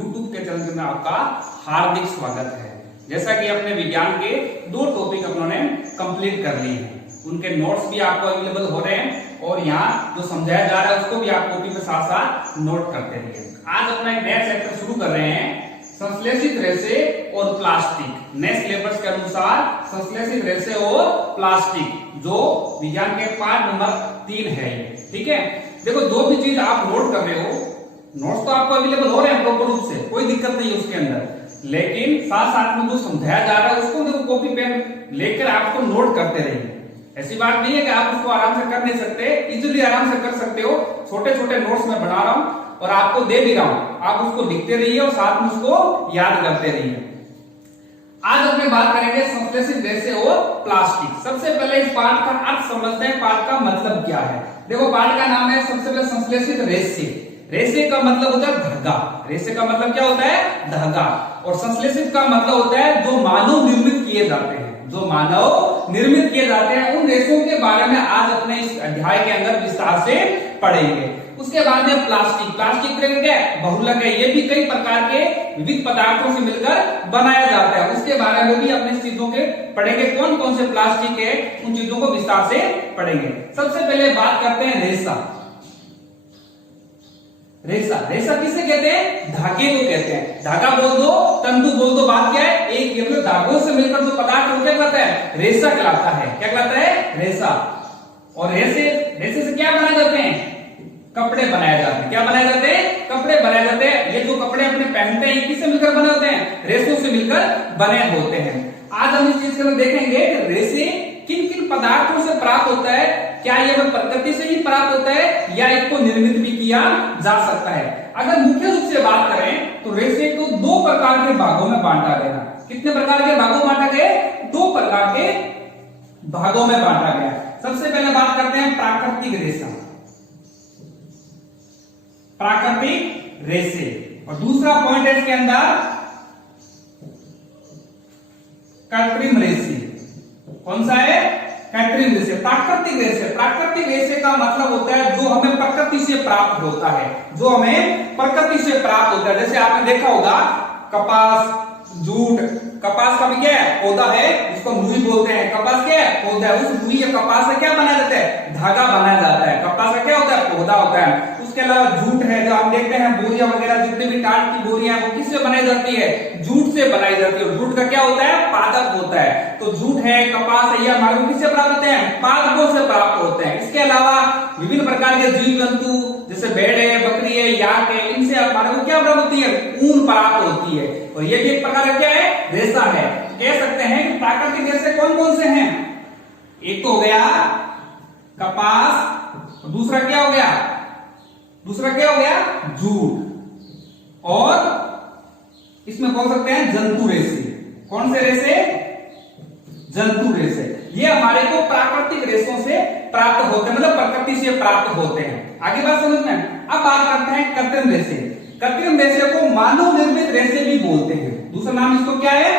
YouTube के channel में आपका हार्दिक स्वागत है। जैसा कि अपने विज्ञान के 2 टॉपिक अपनों ने कंप्लीट कर लिए हैं, उनके नोट्स भी आपको अवेलेबल हो रहे हैं और यहाँ जो समझाया जा रहा है उसको भी आप कॉपी पे साथ साथ नोट करते रहिए। आज अपना एक नया चैप्टर शुरू कर रहे हैं, संश्लेषित रेशे और प्लास्टिक। नए सिलेबस के अनुसार संश्लेषित रेशे और प्लास्टिक, जो विज्ञान के पाठ नंबर 3 है। ठीक है, देखो जो भी चीज आप नोट कर रहे हो, नोट्स तो आपको अवेलेबल हो रहे हैं प्रॉपर रूप से, कोई दिक्कत नहीं है उसके अंदर, लेकिन साथ साथ में जो समझाया जा रहा है उसको देखो कॉपी पेन लेकर आपको नोट करते रहिए। ऐसी बात नहीं है कि आप उसको आराम से कर नहीं सकते, इजीली आराम से कर सकते हो। छोटे छोटे नोट्स में बना रहा हूं और आपको दे भी रहा हूं, आप उसको लिखते रहिए और साथ में उसको याद करते रहिए। आज अपने बात करेंगे संश्लेषित रेशे और प्लास्टिक। सबसे पहले इस पाठ का अर्थ समझते हैं, पाठ का मतलब क्या है। देखो पाठ का नाम है सबसे पहले संश्लेषित रेशे। रेशे का मतलब होता है धागा, रेशे का मतलब क्या होता है धागा, और संश्लेषित का मतलब होता है जो मानव निर्मित किए जाते हैं, जो मानव निर्मित किए जाते हैं। उन रेशों के बारे में आज अपने इस अध्याय के अंदर विस्तार से पढ़ेंगे। उसके बाद में प्लास्टिक, प्लास्टिक क्या है, बहुलक है, ये भी कई प्रकार के विविध पदार्थों से मिलकर बनाया जाता है। उसके बारे में भी अपने चीजों के पढ़ेंगे, कौन कौन से प्लास्टिक है उन चीजों को विस्तार से पढ़ेंगे। सबसे पहले बात करते हैं रेशा। रेशा, रेशा किसे कहते हैं, धागे को कहते हैं। धागा बोल दो, तंतु बोल दो, बात क्या है एक ही, मतलब धागों से मिलकर जो पदार्थ हो क्या कहलाता है, रेशा कहलाता है। क्या कहलाता है, रेशा। और रेशे, रेशे से क्या बनाए जाते हैं, कपड़े बनाए जाते हैं। क्या बनाए जाते हैं, कपड़े बनाए जाते हैं। ये जो कपड़े अपने पहनते हैं किससे मिलकर बने होते हैं, रेशों से मिलकर बने होते हैं। आज हम इस चीज को देखेंगे कि रेशे किन किन पदार्थों से प्राप्त होता है, क्या ये प्रकृति से ही प्राप्त होता है या इसको निर्मित भी किया जा सकता है। अगर मुख्य रूप से बात करें तो रेशे को 2 प्रकार के भागों में बांटा गया। कितने प्रकार के भागों में बांटा गया, 2 प्रकार के भागों में बांटा गया। सबसे पहले बात करते हैं प्राकृतिक रेशा, प्राकृतिक रेशे, और दूसरा पॉइंट है इसके अंदर कृत्रिम रेशे। कौन सा है, कृत्रिम रेशे। प्राकृतिक रेशे, प्राकृतिक रेशे का मतलब होता है जो हमें प्रकृति से प्राप्त होता है, जो हमें प्रकृति से प्राप्त होता है। जैसे आपने देखा होगा कपास, जूट, कपास का भी क्या है, पौधा है, उसको रुई बोलते हैं। कपास क्या है, पौधा है। उस रुई या कपास से क्या बनाया जाता है, धागा बनाया जाता है। कपास का क्या होता है, पौधा होता है। उसके अलावा जूट है, जो आप देखते हैं बोरियां वगैरह, जितने भी टाट की बोरियां वो किससे बनाई जाती है, जूट से बनाई जाती है। जूट का क्या होता है, पादप होता है। तो जूट है, कपास है, ये हमारे को किससे प्राप्त होते हैं, पादपों से प्राप्त होते हैं। इसके अलावा विभिन्न प्रकार के जीव जंतु जैसे भेड़ है, बकरी है, याक है, इनसे हमारे को क्या प्राप्त होती है, ऊन प्राप्त होती है। और ये भी एक प्रकार का क्या है, रेशा है। कह सकते हैं कि प्राकृतिक रेशे कौन कौन से हैं, एक तो हो गया कपास, दूसरा क्या हो गया, जूट, और इसमें बोल सकते हैं जंतु रेशे। कौन से रेशे, जंतु रेशे। ये हमारे को प्राकृतिक रेशों से प्राप्त होते हैं, मतलब प्रकृति से प्राप्त होते हैं। आगे बात समझ में। अब बात करते हैं कृत्रिम रेशे। कृत्रिम रेशे को मानव निर्मित रेशे भी बोलते हैं। दूसरा नाम इसको क्या है,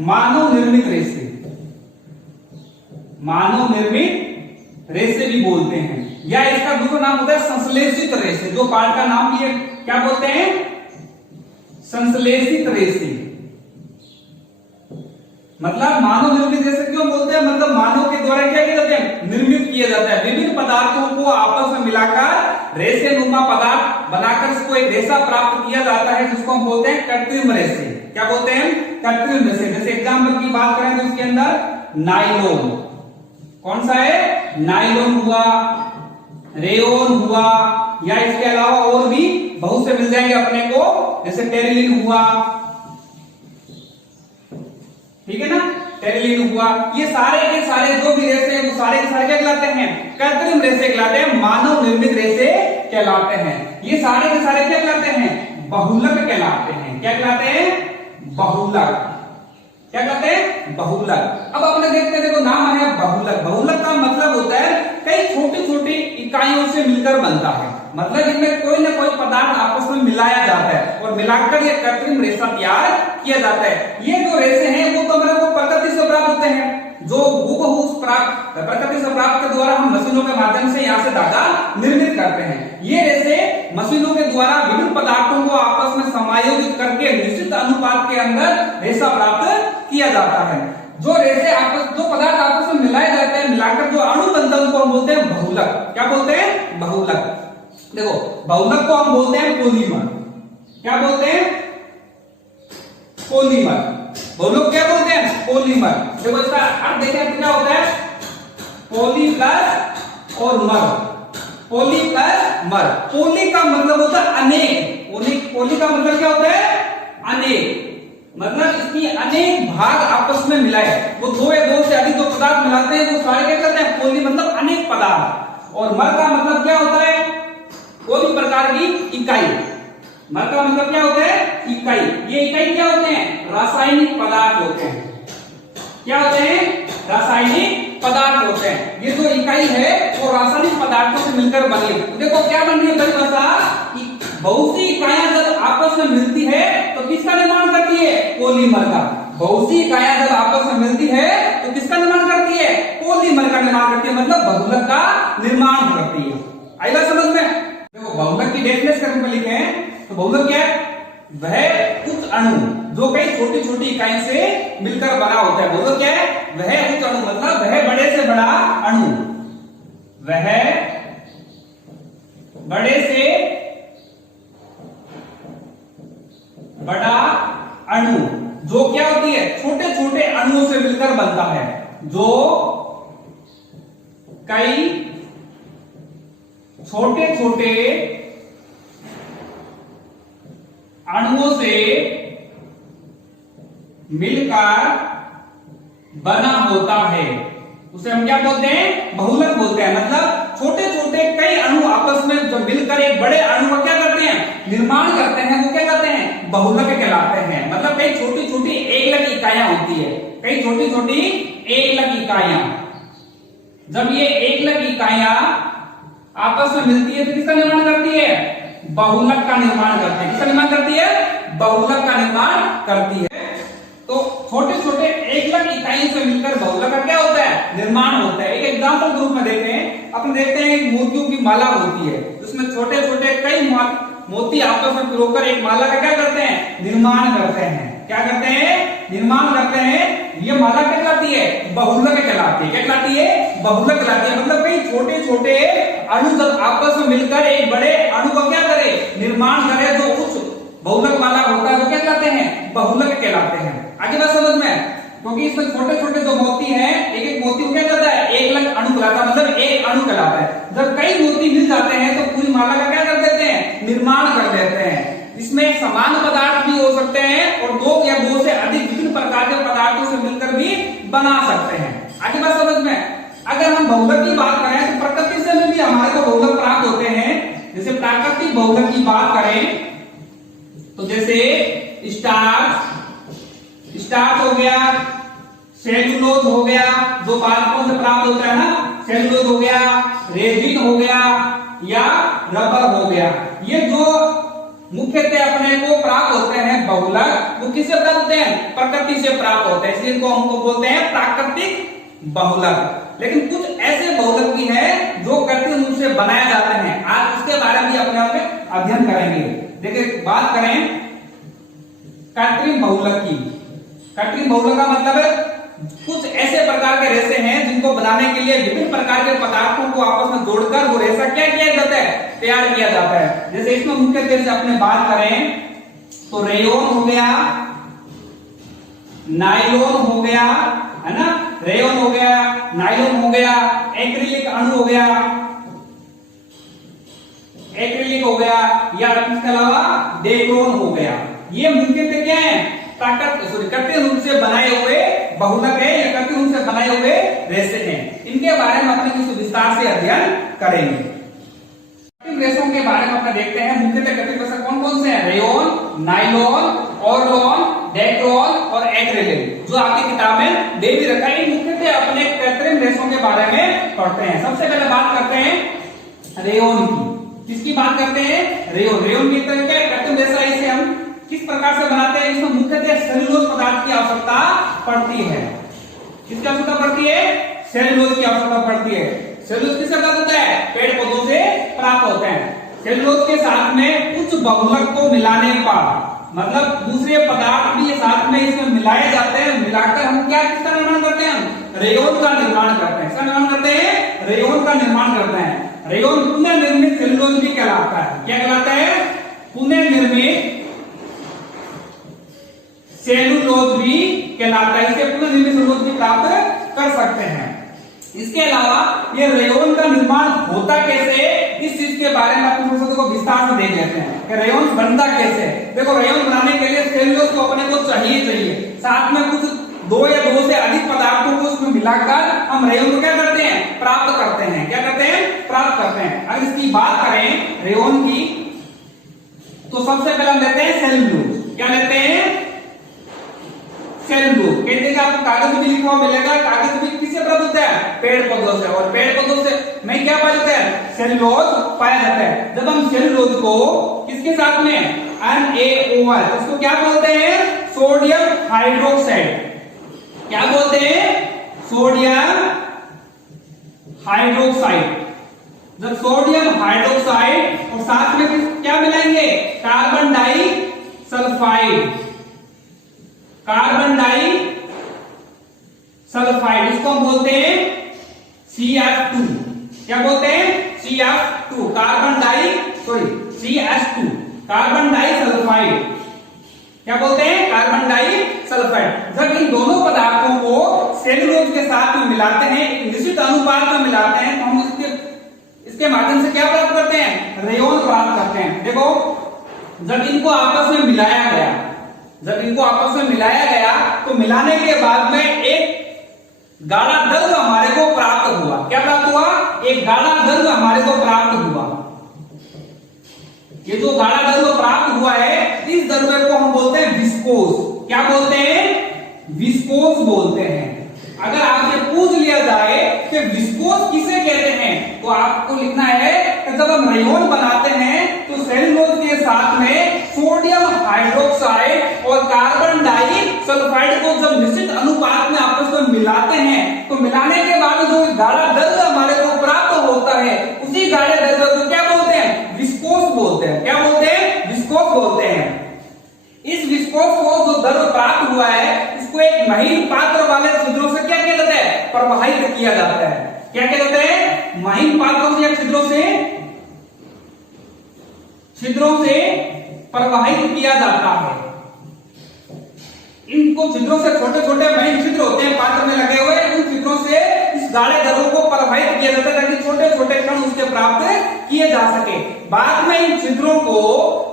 मानव निर्मित रेशे, मानव निर्मित रेशे भी बोलते हैं, या इसका दूसरा नाम होता है संश्लेषित रेशे। जो पाठ का नाम भी है, क्या बोलते हैं, संश्लेषित रेशे। मतलब मानव निर्मित रेशे क्यों बोलते हैं, मतलब मानव के द्वारा क्या किया जाते हैं, निर्मित किए जाते हैं। विभिन्न पदार्थों को आपस में मिलाकर रेशे नुमा पदार्थ बनाकर इसको एक रेशा प्राप्त किया जाता है, जिसको हम बोलते हैं कृत्रिम रेशे। क्या बोलते हैं, कृत्रिम रेशे। जैसे एग्जाम्पल की बात करें तो इसके अंदर नायलॉन, कौन सा है, नायलॉन हुआ, रेयोन हुआ, या इसके अलावा और भी बहुत से मिल जाएंगे अपने को, जैसे टेरिलिन हुआ, ठीक है ना, टेरिलिन हुआ। ये सारे के सारे जो भी रेशे हैं वो सारे के सारे क्या कहलाते हैं, कृत्रिम रेशे कहलाते हैं, मानव निर्मित रेशे कहलाते हैं। ये सारे के सारे क्या कहलाते हैं, बहुलक कहलाते हैं। क्या कहलाते हैं, बहुलक। क्या कहते हैं, बहुलक। अब अपने देखते हैं, देखो नाम है बहुलक। बहुलक का मतलब होता है कई छोटी छोटी इकाइयों से मिलकर बनता है, मतलब इनमें कोई ना कोई पदार्थ आपस में मिलाया जाता है और मिलाकर ये कृत्रिम रेशा तैयार किया जाता है। ये जो रेशे हैं वो तो हमारे को प्रकृति से प्राप्त होते हैं, जो हूबहू प्रकृति से प्राप्त के द्वारा हम मशीनों के माध्यम से यहाँ से धागा निर्मित करते हैं। ये रेशे मशीनों के द्वारा विभिन्न पदार्थों को आपस में समायोजित कर अनुपात के अंदर रेशा प्राप्त किया जाता है। जो रेशे आपस जो पदार्थ आपस में मिलाए जाते हैं, मिलाकर जो अणु बनता है उनको हम बोलते हैं बहुलक। क्या बोलते हैं? बहुलक। देखो बहुलक को हम बोलते हैं पॉलीमर। क्या बोलते हैं? पॉलीमर। बहुलक क्या बोलते हैं? पॉलीमर। देखो इसका अर्थ देखें क्या होता है? पॉली प्लस और मर। पॉली प्लस मर। पॉली का मतलब होता है अनेक। पॉली का मतलब क्या होता है? अनेक। मतलब इसकी अनेक भाग आपस में मिलाए। वो दो या दो से अधिक जो पदार्थ मिलाते हैं वो सारे क्या करते हैं? पॉली मतलब अनेक पदार्थ। और मर का मतलब क्या होता है? कोई भी प्रकार की इकाई। मर का मतलब क्या होता है? इकाई। ये इकाई क्या होते हैं? रासायनिक पदार्थ होते हैं। क्या होते हैं? रासायनिक पदार्थ होते हैं। ये जो इकाई है वो रासायनिक पदार्थों से मिलकर बनी है। देखो क्या बन रही है परिभाषा? बहुत सी इकाइयां जब आपस में मिलती है तो किसका निर्माण करती है? पॉलीमर का। बहुत सी इकाइयां जब आपस में मिलती है तो किसका निर्माण करती है? पॉलीमर का निर्माण करती है। मतलब बहुलक का निर्माण करती है। आई बात समझ में? देखो बहुलक की डेफिनेशन करने में लिखे हैं तो बहुलक क्या है? वह उच्च अणु जो कई छोटी छोटी इकाई से मिलकर बना होता है। बहुलक क्या है? वह उच्च अणु मतलब वह बड़े से बड़ा अणु। वह बड़े से बड़ा अणु जो क्या होती है? छोटे छोटे अणुओं से मिलकर बनता है। जो कई छोटे छोटे अणुओं से मिलकर बना होता है उसे हम क्या बोलते हैं? बहुलक बोलते हैं। मतलब छोटे छोटे कई अणु आपस में जो मिलकर एक बड़े अणु का क्या करते हैं? निर्माण करते हैं। वो क्या कहते हैं? बहुलक कहलाते हैं। मतलब कई छोटी छोटी एकलक इकाइयां होती है। कई छोटी छोटी एकलक इकाइयां। जब ये एकलक इकाइयां आपस में मिलती है तो किसका निर्माण करती है? बहुलक का निर्माण करती है। किसका निर्माण करती है? बहुलक का निर्माण करती है। तो छोटे छोटे एकलक इकाइयों से मिलकर बहुलक का क्या होता है? निर्माण होता है। एक एग्जांपल के रूप में देखते हैं। अपन देखते हैं एक मोतियों की माला होती है जिसमें छोटे छोटे कई मोती आपस में पिरोकर एक माला का क्या करते हैं? निर्माण करते हैं। क्या करते हैं? निर्माण करते हैं। ये माला क्या कहलाती है? बहुलक कहलाती है। क्या कहलाती है? बहुलक कहलाती है। मतलब कई छोटे छोटे अणु जब आपस में मिलकर एक बड़े अणु का क्या करे? निर्माण करे। जो उच्च बहुलक वाला होता है वो क्या कहलाते हैं? बहुलक कहलाते हैं। आगे बात समझ में? क्योंकि इसमें छोटे छोटे जो मोती हैं एक एक मोती को क्या कहता है? एकलक अणु कहलाता है। मतलब एक अणु कहलाता है। जब कई मोती मिल जाते हैं तो पूरी माला का क्या कर देते हैं? निर्माण कर देते हैं। इसमें समान पदार्थ भी हो सकते हैं और दो या दो से अधिक विभिन्न प्रकार के पदार्थों से मिलकर भी बना सकते हैं। आगे बात समझ में? अगर हम बहुलक की बात करें तो प्रकृति से भी हमारे को बहुलक प्राप्त होते हैं। जैसे प्राकृतिक बहुलक की बात करें तो जैसे स्टार्च हो गया, सेलुलोज हो गया जो पादपों से प्राप्त होता है ना, सेलुलोज हो गया, रेजिन हो गया या रबर हो गया। ये जो मुख्यतः अपने को प्राप्त होते हैं बहुलक वो किससे प्राप्त होते हैं? प्रकृति से प्राप्त होते हैं। इसलिए इनको हमको बोलते हैं प्राकृतिक बहुलक। लेकिन कुछ ऐसे बहुलक भी है जो कृत्रिम रूप से बनाए जाते हैं। आज उसके बारे में अपने आप में अध्ययन करेंगे। देखिए बात करें कृत्रिम बहुलक की। कृत्रिम बहुलक का मतलब है कुछ ऐसे प्रकार के रेशे हैं जिनको बनाने के लिए विभिन्न प्रकार के पदार्थों को आपस में जोड़कर वो रेशा क्या किया जाता है? तैयार किया जाता है। जैसे इसमें मुख्य रूप से अपने बात करें तो रेयोन हो गया, नायलॉन हो गया, है ना, रेयोन हो गया, नायलॉन हो गया, एक्रिलिक अणु हो गया, एक्रिलिक हो गया या इसके अलावा डेक्रोन हो गया। ये मुख्यतः क्या है? कृत्रिम रूप से बनाए हुए बहुलक है या कृत्रिम रूप से बनाए हुए रेशे हैं। इनके बारे में अपने कुछ विस्तार से अध्ययन करेंगे। कृत्रिम रेशों के बारे में अपने देखते हैं। मुख्यतः कृत्रिम रेशे कौन कौन से हैं? रेयोन, नायलॉन, ऑर्लोन, डेक्रोन और एक्रिलिक जो आपकी किताब में दे भी रखा है। मुख्यतः अपने कृत्रिम रेशों के बारे में पढ़ते हैं। सबसे पहले बात करते हैं रेयोन की। किसकी बात करते हैं? रेयोन। रेयोन की तरह क्या कृत्रिम रेशा इसे हम किस प्रकार से बनाते हैं? इसमें मुख्यतः सेलुलोज पदार्थ की आवश्यकता पड़ती है। किसकी आवश्यकता पड़ती है? सेलुलोज की आवश्यकता पड़ती है। सेलुलोज किससे प्राप्त होता है? पेड़ पौधों से प्राप्त होते हैं। सेलुलोज के साथ में उच्च बहुलक को मिलाने पर, मतलब दूसरे पदार्थ भी साथ में इसमें मिलाए जाते हैं, मिलाकर हम क्या किसका निर्माण करते हैं, रेयोन का निर्माण करते हैं। इसका निर्माण करते हैं, रेयोन का निर्माण करते हैं। रेयोन पुनः निर्मित सेलुलोज भी कहलाता है। क्या कहलाता है, पुनः निर्मित सेलुलोज भी कहलाता है। इसे पुनः निर्मित सेलुलोज भी प्राप्त कर सकते हैं। इसके अलावा ये रेयोन का निर्माण होता कैसे, इस चीज के बारे में आपको थोड़ा सा विस्तार से देख लेते हैं कि रेयोन बनता कैसे। देखो, रेयोन बनाने के लिए सेलुलोज को अपने को चाहिए, साथ में कुछ दो या दो से अधिक पदार्थों को उसमें मिलाकर हम रेयोन को क्या करते हैं, प्राप्त करते हैं। क्या करते हैं, प्राप्त करते हैं। अगर इसकी बात करें रेयोन की, तो सबसे पहले हम लेते हैं सेलुलोज। क्या लेते हैं, सेलुलोज। कहते हैं कि आपको कागज भी लिखा हुआ मिलेगा। कागज भी किससे प्राप्त होता है, पेड़ पौधों से, और पेड़ पौधों से नहीं क्या पाया जाता है, सेलुलोज पाया जाता है। जब हम सेलुलोज को किसके साथ में, NaOH, उसको क्या बोलते हैं, सोडियम हाइड्रोक्साइड। क्या बोलते हैं, सोडियम हाइड्रोक्साइड। जब सोडियम हाइड्रोक्साइड और साथ में क्या मिलाएंगे, कार्बन डाइसल्फाइड। कार्बन डाइसल्फाइड, इसको हम बोलते हैं CF2। क्या बोलते हैं, CF2, CH2, कार्बन डाइसल्फाइड। क्या बोलते हैं, कार्बन डाइसल्फाइड। जब इन दोनों पदार्थों को सेलुलोज के साथ में मिलाते हैं, एक निश्चित अनुपात में मिलाते हैं, तो हम इसके माध्यम से क्या प्राप्त करते हैं, रेयोन प्राप्त करते हैं। देखो, जब इनको आपस में मिलाया गया, तो मिलाने के बाद में एक गाढ़ा द्रव्य हमारे को प्राप्त हुआ। क्या प्राप्त हुआ, एक गाढ़ा द्रव्य हमारे को प्राप्त हुआ। ये जो गाढ़ा द्रव्य प्राप्त हुआ है, इस द्रव्य को हम बोलते हैं विस्कोस। क्या बोलते हैं, विस्कोस बोलते हैं। अगर आपसे पूछ लिया जाए कि विस्कोस किसे कहते हैं, तो आपको लिखना है कि जब हम रेयोन बनाते हैं तो सेलुलोज के साथ में सोडियम हाइड्रोक्साइड और कार्बन डाइसल्फाइड को जब निश्चित अनुपात में आपस में मिलाते हैं, तो मिलाने के बाद जो गाढ़ा द्रव्य हमारे को प्राप्त होता है, उसी गाढ़े द्रव्य को क्या बोलते हैं, विस्कोस बोलते हैं। क्या बोलते हैं, विस्कोस बोलते हैं। इस विस्कोस को जो द्रव्य प्राप्त हुआ है, इसको एक महीन पात्र वाले छिद्रों से क्या किया जाता है, प्रवाहित किया जाता है। क्या किया जाता है, महीन पात्रों से, छिद्रों से प्रवाहित किया जाता है। इनको छिद्रों से, छोटे छोटे महीन छिद्र होते हैं पात्र में लगे हुए, उन छिद्रों से इस गाढ़े द्रव्य को प्रवाहित किया जाता है, ताकि छोटे छोटे कण उससे प्राप्त किए जा सके। बाद में इन छिद्रों को,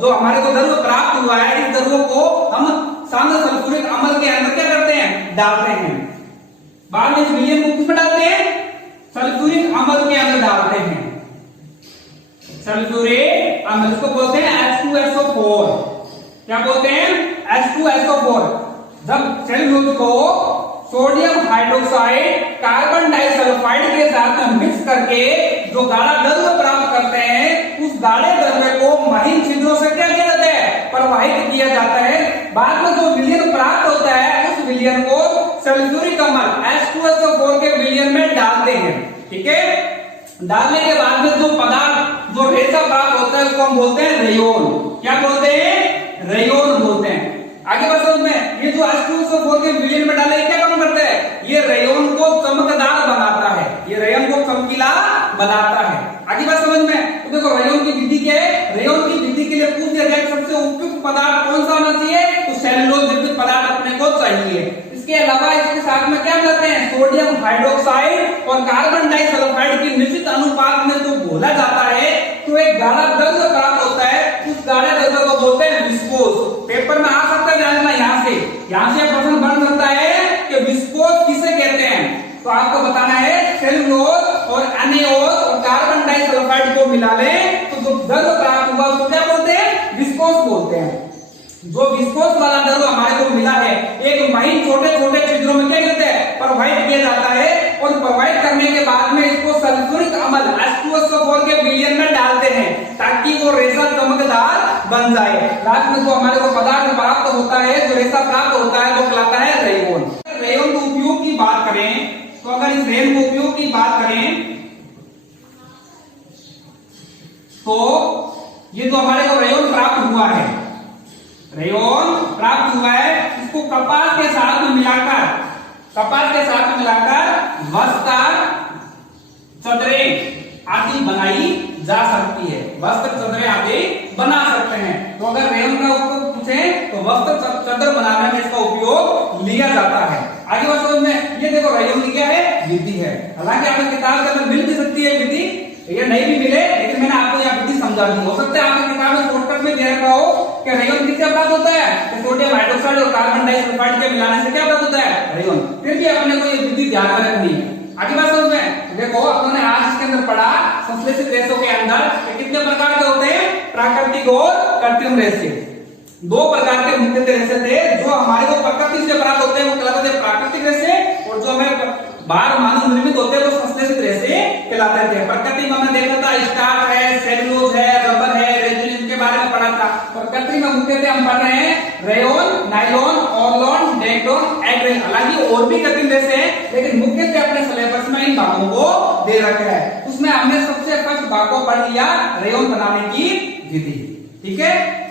जो हमारे को द्रव्य प्राप्त हुआ है, इस द्रव्य को हम सांद्र सल्फ्यूरिक अम्ल के अंदर क्या करते हैं, डालते हैं। बाद में इस विलयन को किसमें डालते हैं, सल्फ्यूरिक अम्ल के अंदर डालते हैं। सल्फ्यूरिक अम्ल, इसको बोलते हैं H2SO4। क्या बोलते हैं, H2SO4। जब सेलुलोज को सोडियम हाइड्रोक्साइड, कार्बन डाइसल्फाइड के साथ में मिक्स करके जो गाढ़ा द्रव्य प्राप्त करते हैं, उस गाढ़े द्रव्य को महीन छिद्रों से क्या किया जाता है, प्रवाहित किया जाता है। बाद में जो विलयन प्राप्त होता है, उस विलयन को सल्फ्यूरिक अम्ल H2SO4 के विलयन में डालते हैं। ठीक है, डालने के बाद में जो पदार्थ, जो रेशा प्राप्त होता है, उसको हम बोलते हैं रेयोन। क्या बोलते हैं, रेयोन बोलते हैं। आगे बढ़ समझ में, ये जो H2SO4 के विलयन में डाले, क्या काम करता है, ये रेयोन को चमकदार बनाता है, ये रेयोन को चमकीला बनाता है। आगे बात समझ में, तो देखो रेयोन की विधि क्या है, रेयोन की विधि के लिए पूछ दिया गया सबसे उपयुक्त पदार्थ कौन सा होना चाहिए, तो सेलुलोज जैसे पदार्थ अपने को चाहिए। इसके अलावा इसके साथ में क्या मिलाते हैं, सोडियम हाइड्रोक्साइड और कार्बन डाइसल्फाइड की निश्चित अनुपात में जो घोला जाता है, तो एक गाढ़ा द्रव्य प्राप्त होता है। उस गाढ़े द्रव्य को बोलते हैं विस्कोस। पेपर में आ सकता है जानना, यहाँ से प्रश्न बन सकता है कि विस्कोस किसे कहते हैं, तो आपको बताना है सेलुलोज और NaOH और कार्बन डाइसल्फाइड को मिला लें, तो जो द्रव्य प्राप्त हुआ उसको क्या बोलते हैं, विस्कोस बोलते हैं। जो विस्कोस वाला द्रव्य हमारे को मिला है, एक महीन छोटे छोटे छिद्रों में क्या करते हैं, प्रवाहित किया जाता है, और प्रवाहित करने के बाद में इसको सल्फ्यूरिक अम्ल H2SO4 के विलयन में डालते हैं, ताकि वो रेशा चमकदार बन जाए। लास्ट में जो हमारे को पदार्थ प्राप्त होता है, जो रेशा प्राप्त होता है, वो कहलाता है रेयोन। रेयोन के उपयोग की बात करें, तो अगर इस रेयोन के उपयोग की बात करें, तो रेयोन प्राप्त हुआ है, इसको कपास के साथ में मिलाकर वस्त्र, चदरें आदि बनाई जा सकती है। वस्त्र, चदरें आदि बना सकते हैं। तो अगर रेयोन का उपयोग पूछे तो वस्त्र, चदर बनाने में इसका उपयोग लिया जाता है। आगे बात समझ में, ये देखो रेयोन की क्या है, विधि है। हालांकि आपको किताब के अंदर मिल भी सकती है विधि, ये नहीं भी मिले, लेकिन मैंने आपको यहाँ विधि समझा दी। हो सकता है आपकी किताब में शॉर्टकट में दे रखा हो कि रेयोन किससे प्राप्त होता है, कि सोडियम हाइड्रोक्साइड और कार्बन डाइसल्फाइड के मिलाने से क्या प्राप्त होता है, रेयोन। फिर भी अपने को ये विधि ध्यान में रखनी है। आगे बात समझ में, देखो अपने आज इसके अंदर पढ़ा संश्लेषित रेशों के अंदर कितने प्रकार के होते हैं, प्राकृतिक और कृत्रिम रेशे। दो प्रकार के मुख्य रेशे थे। जो हमारे को प्रकृति से प्राप्त होते हैं वो कहलाते थे प्राकृतिक रेशे, और जो हमें बाहर मानव निर्मित होते हैं वो संश्लेषित रेशे कहलाते थे। प्रकृति में हमने देखा था स्टार्च है, सेलुलोज है, रबर है, रेजिन, इनके बारे में पढ़ा था। और कृत्रिम में मुख्यतः हम पढ़ रहे हैं रेयोन, नायलॉन, ऑर्लोन, डेक्टोन, एक्रिल। हालांकि और भी कृत्रिम रेशे हैं, लेकिन मुख्यतः अपने सिलेबस में इन भागों को दे रखा है। उसमें हमने सबसे फर्स्ट भाग को पढ़ लिया, रेयोन बनाने की विधि। ठीक है।